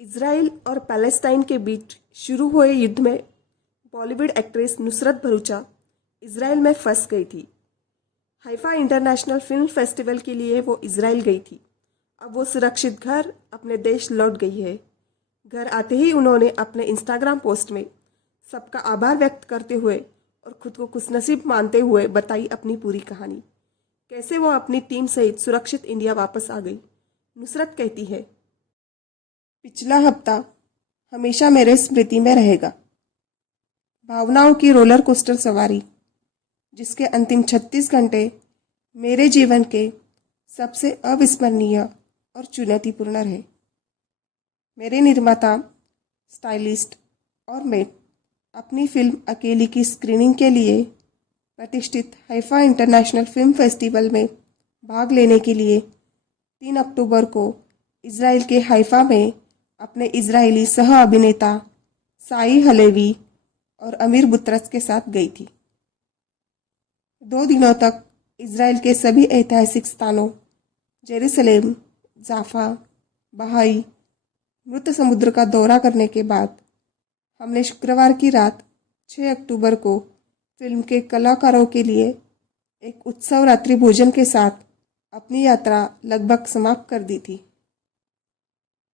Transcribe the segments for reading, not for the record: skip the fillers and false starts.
Israel और Palestine के बीच शुरू हुए युद्ध में बॉलीवुड एक्ट्रेस नुसरत भरूचा इजराइल में फंस गई थी। हाइफा इंटरनेशनल फिल्म फेस्टिवल के लिए वो इजराइल गई थी। अब वो सुरक्षित घर अपने देश लौट गई है। घर आते ही उन्होंने अपने इंस्टाग्राम पोस्ट में सबका आभार व्यक्त करते हुए और खुद को खुशनसीब मानते हुए बताई अपनी पूरी कहानी, कैसे वो अपनी टीम सहित सुरक्षित इंडिया वापस आ गई। नुसरत कहती है, पिछला हफ्ता हमेशा मेरे स्मृति में रहेगा। भावनाओं की रोलर कोस्टर सवारी, जिसके अंतिम 36 घंटे मेरे जीवन के सबसे अविस्मरणीय और चुनौतीपूर्ण रहे। मेरे निर्माता, स्टाइलिस्ट और मैं अपनी फिल्म अकेली की स्क्रीनिंग के लिए प्रतिष्ठित हाइफा इंटरनेशनल फिल्म फेस्टिवल में भाग लेने के लिए 3 अक्टूबर को इजराइल के हाइफा में अपने इजरायली सह अभिनेता साई हलेवी और अमीर बुतरस के साथ गई थी। 2 दिनों तक इजराइल के सभी ऐतिहासिक स्थानों जेरूसलेम, जाफा, बहाई, मृत समुद्र का दौरा करने के बाद हमने शुक्रवार की रात 6 अक्टूबर को फिल्म के कलाकारों के लिए एक उत्सव रात्रि भोजन के साथ अपनी यात्रा लगभग समाप्त कर दी थी।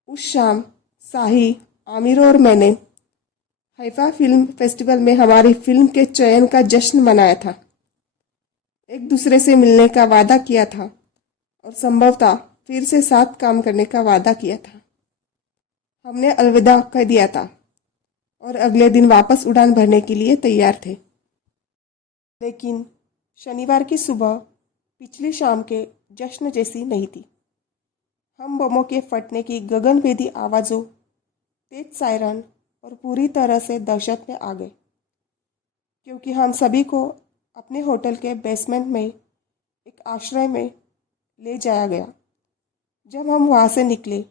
उस शाम साही, आमिर और मैंने हाइफा फिल्म फेस्टिवल में हमारी फिल्म के चयन का जश्न मनाया था। एक दूसरे से मिलने का वादा किया था और संभवतः फिर से साथ काम करने का वादा किया था। हमने अलविदा कह दिया था और अगले दिन वापस उड़ान भरने के लिए तैयार थे। लेकिन शनिवार की सुबह पिछली शाम के जश्न जैसी नहीं थी। हम बमों के फटने की गगनभेदी आवाज़ों, तेज सायरन और पूरी तरह से दहशत में आ गए, क्योंकि हम सभी को अपने होटल के बेसमेंट में एक आश्रय में ले जाया गया। जब हम वहाँ से निकले,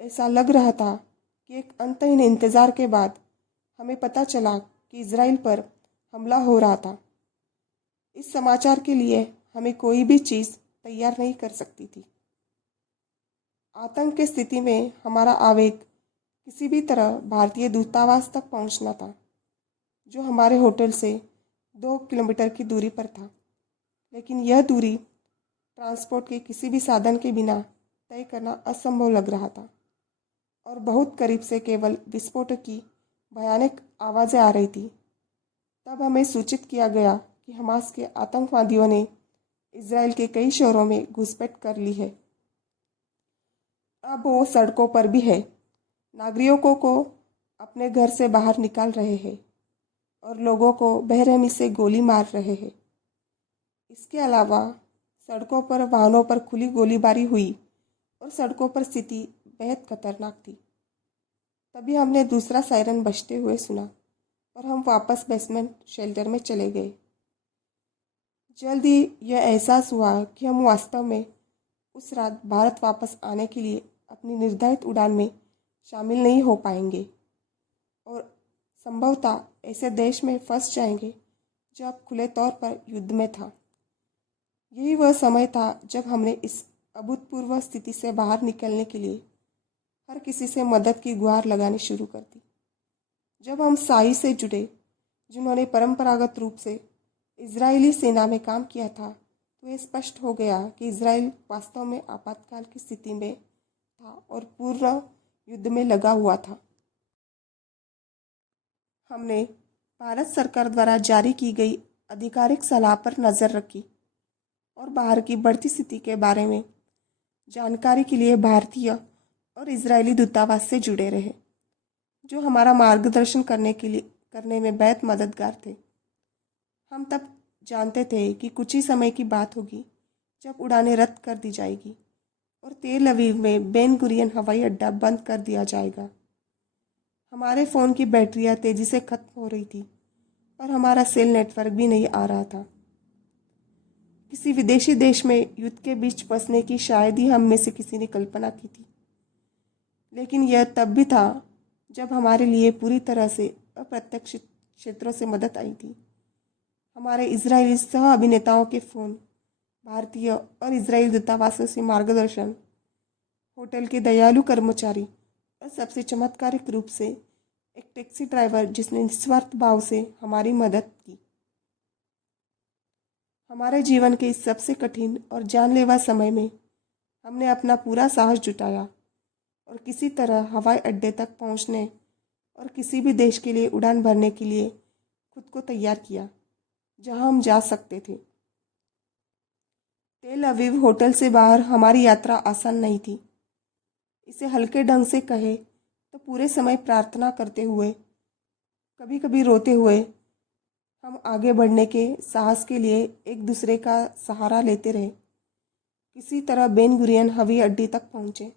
ऐसा लग रहा था कि एक अंतहीन इंतज़ार के बाद हमें पता चला कि इजराइल पर हमला हो रहा था। इस समाचार के लिए हमें कोई भी चीज़ तैयार नहीं कर सकती थी। आतंक की स्थिति में हमारा आवेग किसी भी तरह भारतीय दूतावास तक पहुंचना था, जो हमारे होटल से 2 किलोमीटर की दूरी पर था। लेकिन यह दूरी ट्रांसपोर्ट के किसी भी साधन के बिना तय करना असंभव लग रहा था और बहुत करीब से केवल विस्फोट की भयानक आवाज़ें आ रही थी। तब हमें सूचित किया गया कि हमास के आतंकवादियों ने इजराइल के कई शहरों में घुसपैठ कर ली है। अब वो सड़कों पर भी है, नागरिकों को अपने घर से बाहर निकाल रहे हैं और लोगों को बेरहमी से गोली मार रहे हैं। इसके अलावा सड़कों पर वाहनों पर खुली गोलीबारी हुई और सड़कों पर स्थिति बेहद खतरनाक थी। तभी हमने दूसरा सायरन बजते हुए सुना और हम वापस बेसमेंट शेल्टर में चले गए। जल्द ही यह एहसास हुआ कि हम वास्तव में उस रात भारत वापस आने के लिए अपनी निर्धारित उड़ान में शामिल नहीं हो पाएंगे और संभवतः ऐसे देश में फंस जाएंगे जो अब खुले तौर पर युद्ध में था। यही वह समय था जब हमने इस अभूतपूर्व स्थिति से बाहर निकलने के लिए हर किसी से मदद की गुहार लगानी शुरू कर दी। जब हम साई से जुड़े, जिन्होंने परंपरागत रूप से इजरायली सेना में काम किया था, तो यह स्पष्ट हो गया कि इजराइल वास्तव में आपातकाल की स्थिति में था और पूर्ण युद्ध में लगा हुआ था। हमने भारत सरकार द्वारा जारी की गई आधिकारिक सलाह पर नज़र रखी और बाहर की बढ़ती स्थिति के बारे में जानकारी के लिए भारतीय और इजरायली दूतावास से जुड़े रहे, जो हमारा मार्गदर्शन करने में बेहद मददगार थे। हम तब जानते थे कि कुछ ही समय की बात होगी जब उड़ानें रद्द कर दी जाएगी और तेल अवीव में बेन गुरियन हवाई अड्डा बंद कर दिया जाएगा। हमारे फ़ोन की बैटरियां तेज़ी से खत्म हो रही थी और हमारा सेल नेटवर्क भी नहीं आ रहा था। किसी विदेशी देश में युद्ध के बीच फंसने की शायद ही हम में से किसी ने कल्पना की थी। लेकिन यह तब भी था जब हमारे लिए पूरी तरह से अप्रत्यक्ष क्षेत्रों से मदद आई थी। हमारे इजरायली सह अभिनेताओं के फ़ोन, भारतीय और इजरायली दूतावासों से मार्गदर्शन, होटल के दयालु कर्मचारी और सबसे चमत्कारिक रूप से एक टैक्सी ड्राइवर जिसने निस्वार्थ भाव से हमारी मदद की। हमारे जीवन के इस सबसे कठिन और जानलेवा समय में हमने अपना पूरा साहस जुटाया और किसी तरह हवाई अड्डे तक पहुंचने और किसी भी देश के लिए उड़ान भरने के लिए खुद को तैयार किया जहां हम जा सकते थे। तेल अवीव होटल से बाहर हमारी यात्रा आसान नहीं थी। इसे हल्के ढंग से कहे तो पूरे समय प्रार्थना करते हुए, कभी कभी रोते हुए हम आगे बढ़ने के साहस के लिए एक दूसरे का सहारा लेते रहे। किसी तरह बेन गुरियन हवाई अड्डे तक पहुंचे।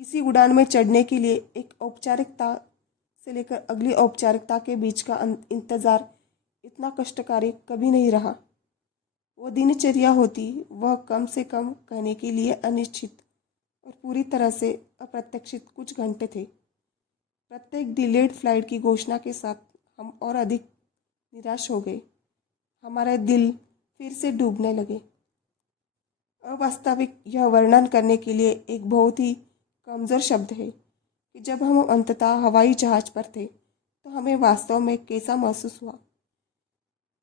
किसी उड़ान में चढ़ने के लिए एक औपचारिकता से लेकर अगली औपचारिकता के बीच का इंतज़ार इतना कष्टकारी कभी नहीं रहा। वो दिनचर्या होती वह कम से कम कहने के लिए अनिश्चित और पूरी तरह से अप्रत्याशित कुछ घंटे थे। प्रत्येक डिलेड फ्लाइट की घोषणा के साथ हम और अधिक निराश हो गए। हमारे दिल फिर से डूबने लगे। अवास्तविक यह वर्णन करने के लिए एक बहुत ही कमज़ोर शब्द है कि जब हम अंततः हवाई जहाज़ पर थे तो हमें वास्तव में कैसा महसूस हुआ।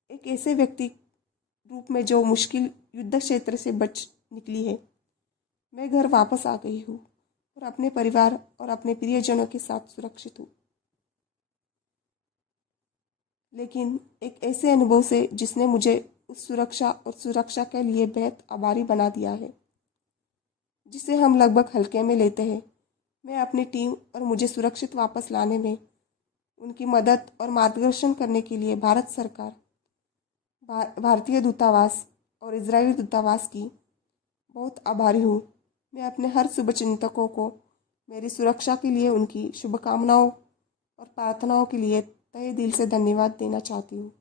एक ऐसे व्यक्ति रूप में जो मुश्किल युद्ध क्षेत्र से बच निकली है। मैं घर वापस आ गई हूँ और अपने परिवार और अपने प्रियजनों के साथ सुरक्षित हूँ, लेकिन एक ऐसे अनुभव से जिसने मुझे उस सुरक्षा के लिए बेहद आभारी बना दिया है जिसे हम लगभग हल्के में लेते हैं। मैं अपनी टीम और मुझे सुरक्षित वापस लाने में उनकी मदद और मार्गदर्शन करने के लिए भारत सरकार, भारतीय दूतावास और इजरायली दूतावास की बहुत आभारी हूँ। मैं अपने हर शुभचिंतकों को मेरी सुरक्षा के लिए उनकी शुभकामनाओं और प्रार्थनाओं के लिए तहे दिल से धन्यवाद देना चाहती हूँ।